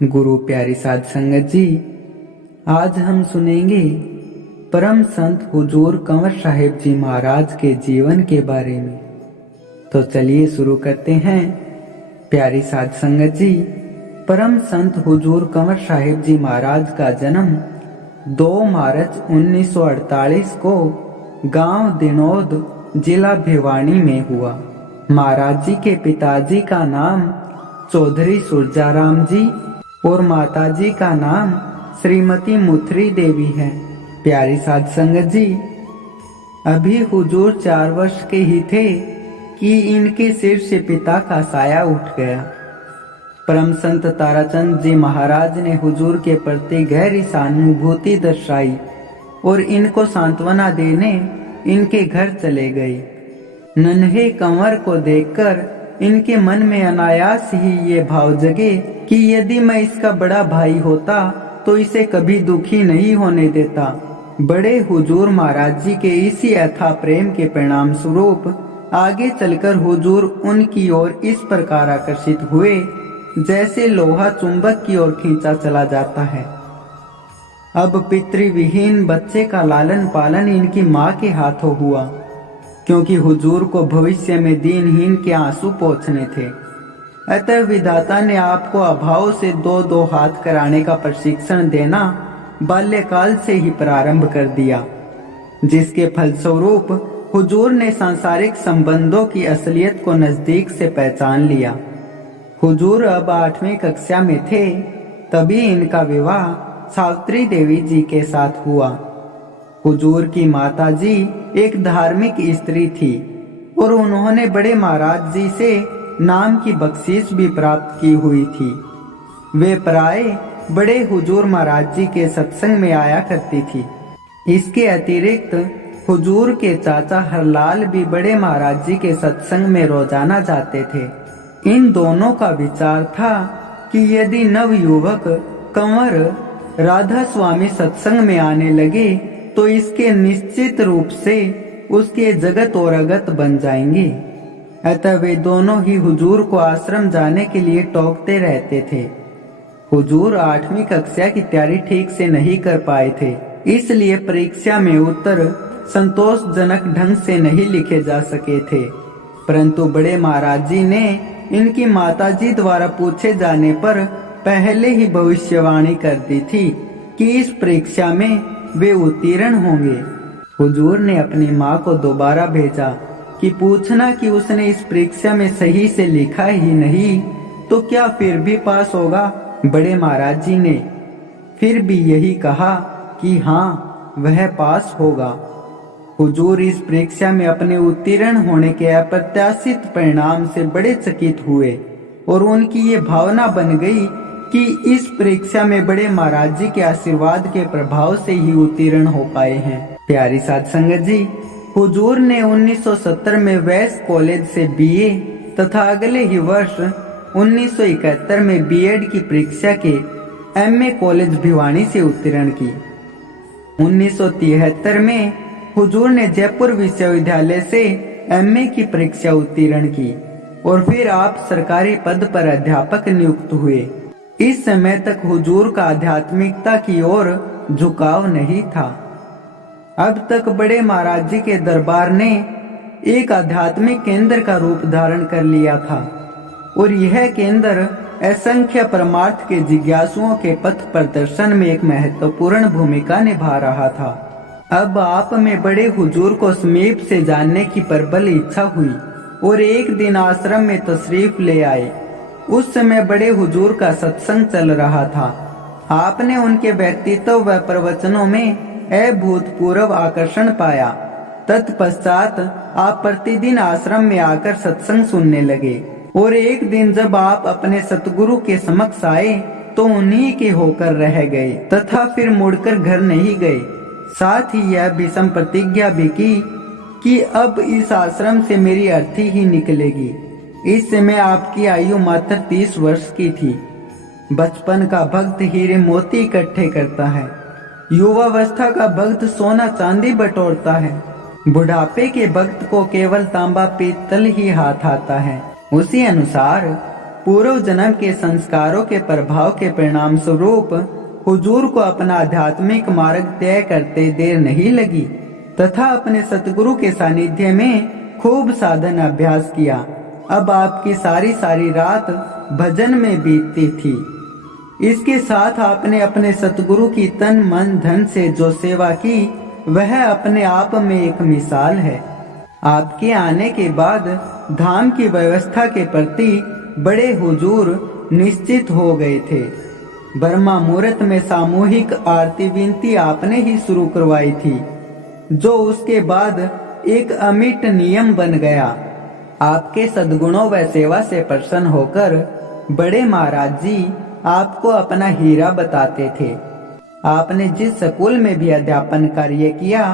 गुरु प्यारी साध संगत जी, आज हम सुनेंगे परम संत हुजूर कंवर साहिब जी महाराज के जीवन के बारे में। तो चलिए शुरू करते हैं। प्यारी साध संगत जी, परम संत हुजूर कंवर साहिब जी महाराज का जन्म 2 मार्च 1948 को गांव दिनोद जिला भिवानी में हुआ। महाराज जी के पिताजी का नाम चौधरी सुरजाराम जी और माताजी का नाम श्रीमती मुथरी देवी है। प्यारी साध संगत जी, अभी हुजूर 4 वर्ष के ही थे कि इनके सिर से पिता का साया उठ गया। परम संत ताराचंद जी महाराज ने हुजूर के प्रति गहरी सहानुभूति दर्शाई और इनको सांत्वना देने इनके घर चले गए। नन्हे कंवर को देखकर इनके मन में अनायास ही ये भाव जगे कि यदि मैं इसका बड़ा भाई होता तो इसे कभी दुखी नहीं होने देता। बड़े हुजूर महाराज जी के इसी अथाह प्रेम के परिणाम स्वरूप आगे चलकर हुजूर उनकी ओर इस प्रकार आकर्षित हुए जैसे लोहा चुंबक की ओर खींचा चला जाता है। अब पितृविहीन बच्चे का लालन पालन इनकी माँ के हाथों हुआ, क्योंकि हुजूर को भविष्य में दीनहीन के आंसू पोंछने थे। अतः विधाता ने आपको अभाव से 2-2 हाथ कराने का प्रशिक्षण देना बाल्यकाल से ही प्रारंभ कर दिया, जिसके फलस्वरूप हुजूर ने सांसारिक संबंधों की असलियत को नजदीक से पहचान लिया। हुजूर अब 8वीं कक्षा में थे, तभी इनका विवाह सावित्री देवी जी के साथ हुआ। हुजूर की माताजी एक धार्मिक स्त्री थी और उन्होंने बड़े महाराज जी से नाम की बख्शीश भी प्राप्त की हुई थी। वे प्राय बड़े हुजूर महाराज जी के सत्संग में आया करती थी। इसके अतिरिक्त हुजूर के चाचा हरलाल भी बड़े महाराज जी के सत्संग में रोजाना जाते थे। इन दोनों का विचार था कि यदि नवयुवक कंवर राधा स्वामी सत्संग में आने लगे तो इसके निश्चित रूप से उसके जगत और अगत बन जाएंगे। अतः वे दोनों ही हुजूर को आश्रम जाने के लिए टोकते रहते थे। हुजूर 8वीं कक्षा की तैयारी ठीक से नहीं कर पाए थे, इसलिए परीक्षा में उत्तर संतोषजनक ढंग से नहीं लिखे जा सके थे। परंतु बड़े महाराज जी ने इनकी माताजी द्वारा पूछे जाने पर पहले ही भविष्यवाणी कर दी थी कि इस परीक्षा में वे उत्तीर्ण होंगे। हुजूर ने अपनी माँ को दोबारा भेजा कि पूछना कि उसने इस परीक्षा में सही से लिखा ही नहीं तो क्या फिर भी पास होगा। बड़े महाराज जी ने फिर भी यही कहा कि हाँ, वह पास होगा। हुजूर इस परीक्षा में अपने उत्तीर्ण होने के अप्रत्याशित परिणाम से बड़े चकित हुए और उनकी ये भावना बन गई कि इस परीक्षा में बड़े महाराज जी के आशीर्वाद के प्रभाव से ही उत्तीर्ण हो पाए हैं। प्यारी साध संगत जी, हुजूर ने 1970 में वैस कॉलेज से बीए तथा अगले ही वर्ष 1971 में बीएड की परीक्षा के एमए कॉलेज भिवानी से उत्तीर्ण की। 1973 में हुजूर ने जयपुर विश्वविद्यालय से एमए की परीक्षा उत्तीर्ण की और फिर आप सरकारी पद पर अध्यापक नियुक्त हुए। इस समय तक हुजूर का आध्यात्मिकता की ओर झुकाव नहीं था। अब तक बड़े महाराज जी के दरबार ने एक आध्यात्मिक केंद्र का रूप धारण कर लिया था और यह केंद्र असंख्य परमार्थ के जिज्ञासुओं के पथ प्रदर्शन में एक महत्वपूर्ण भूमिका निभा रहा था। अब आप में बड़े हुजूर को समीप से जानने की प्रबल इच्छा हुई और एक दिन आश्रम में तशरीफ ले आए। उस समय बड़े हुजूर का सत्संग चल रहा था। आपने उनके व्यक्तित्व व प्रवचनों में अभूतपूर्व आकर्षण पाया। तत्पश्चात आप प्रतिदिन आश्रम में आकर सत्संग सुनने लगे और एक दिन जब आप अपने सतगुरु के समक्ष आए तो उन्हीं के होकर रह गए तथा फिर मुड़कर घर नहीं गए। साथ ही यह भीषम प्रतिज्ञा भी की कि अब इस आश्रम से मेरी अर्थी ही निकलेगी। इस समय आपकी आयु मात्र 30 वर्ष की थी। बचपन का भक्त हीरे मोती इकट्ठे करता है, युवावस्था का भक्त सोना चांदी बटोरता है, बुढ़ापे के भक्त को केवल तांबा पीतल ही हाथ आता है। उसी अनुसार पूर्व जन्म के संस्कारों के प्रभाव के परिणाम स्वरूप हुजूर को अपना आध्यात्मिक मार्ग तय करते देर नहीं लगी तथा अपने सतगुरु के सानिध्य में खूब साधन अभ्यास किया। अब आपकी सारी सारी रात भजन में बीतती थी। इसके साथ आपने अपने सतगुरु की तन मन धन से जो सेवा की वह अपने आप में एक मिसाल है। आपके आने के बाद धाम की व्यवस्था के प्रति बड़े हुजूर निश्चित हो गए थे। ब्रह्मा मुहूर्त में सामूहिक आरती विनती आपने ही शुरू करवाई थी, जो उसके बाद एक अमिट नियम बन गया। आपके सद्गुणों व सेवा से प्रसन्न होकर बड़े महाराज जी आपको अपना हीरा बताते थे। आपने जिस स्कूल में भी अध्यापन कार्य किया,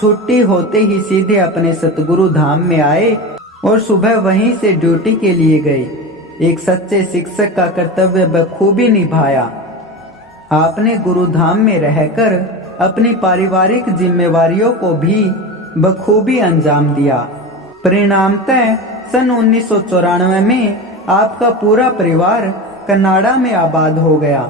छुट्टी होते ही सीधे अपने सतगुरु धाम में आए और सुबह वहीं से ड्यूटी के लिए गए। एक सच्चे शिक्षक का कर्तव्य बखूबी निभाया। आपने गुरु धाम में रहकर अपनी पारिवारिक जिम्मेवारियों को भी बखूबी अंजाम दिया। परिणामतः सन 1994 में आपका पूरा परिवार कनाडा में आबाद हो गया।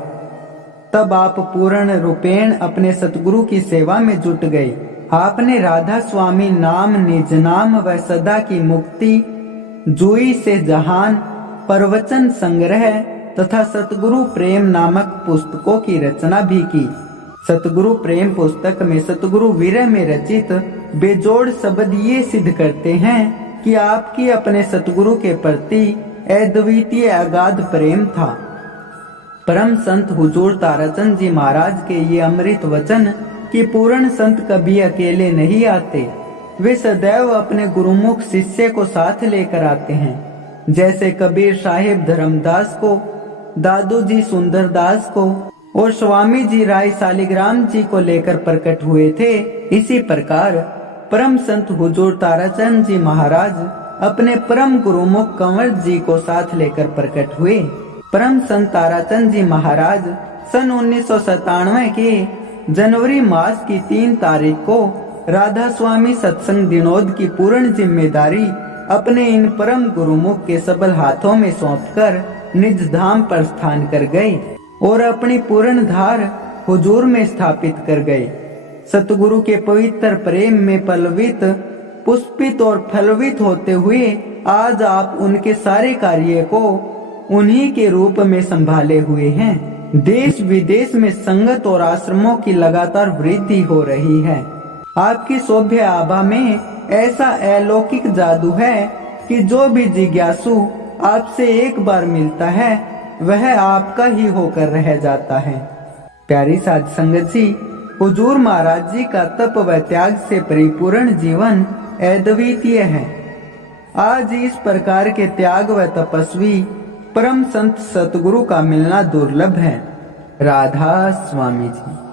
तब आप पूर्ण रूपेण अपने सतगुरु की सेवा में जुट गए। आपने राधा स्वामी नाम निज नाम व सदा की मुक्ति, जुई से जहान, प्रवचन संग्रह तथा सतगुरु प्रेम नामक पुस्तकों की रचना भी की। सतगुरु प्रेम पुस्तक में सतगुरु विरह में रचित बेजोड़ शब्द ये सिद्ध करते हैं कि आपकी अपने सतगुरु के प्रति अद्वितीय अगाध प्रेम था। परम संत हुजूर ताराचंद जी महाराज के ये अमृत वचन कि पूर्ण संत कभी अकेले नहीं आते, वे सदैव अपने गुरुमुख शिष्य को साथ लेकर आते हैं। जैसे कबीर साहिब धर्मदास को, दादू जी सुंदरदास को और स्वामी जी राय शालिग्राम जी को लेकर प्रकट हुए थे, इसी प्रकार परम संत हुजूर ताराचंद जी महाराज अपने परम गुरुमुख कंवर जी को साथ लेकर प्रकट हुए। परम संत ताराचंद जी महाराज सन 1997 के जनवरी मास की 3 तारीख को राधा स्वामी सत्संग दिनोद की पूर्ण जिम्मेदारी अपने इन परम गुरुमुख के सबल हाथों में सौंपकर निज धाम पर स्थान कर गए और अपनी पूर्ण धार हुजूर में स्थापित कर गए। सतगुरु के पवित्र प्रेम में पलवित, पुष्पित और फलवित होते हुए आज आप उनके सारे कार्य को उन्हीं के रूप में संभाले हुए हैं। देश विदेश में संगत और आश्रमों की लगातार वृद्धि हो रही है। आपकी सौभ्य आभा में ऐसा अलौकिक जादू है कि जो भी जिज्ञासु आपसे एक बार मिलता है वह आपका ही होकर रह जाता है। प्यारी साध संगत जी, हुजूर महाराज जी का तप व त्याग से परिपूर्ण जीवन अद्वितीय है। आज इस प्रकार के त्याग व तपस्वी परम संत सतगुरु का मिलना दुर्लभ है। राधा स्वामी जी।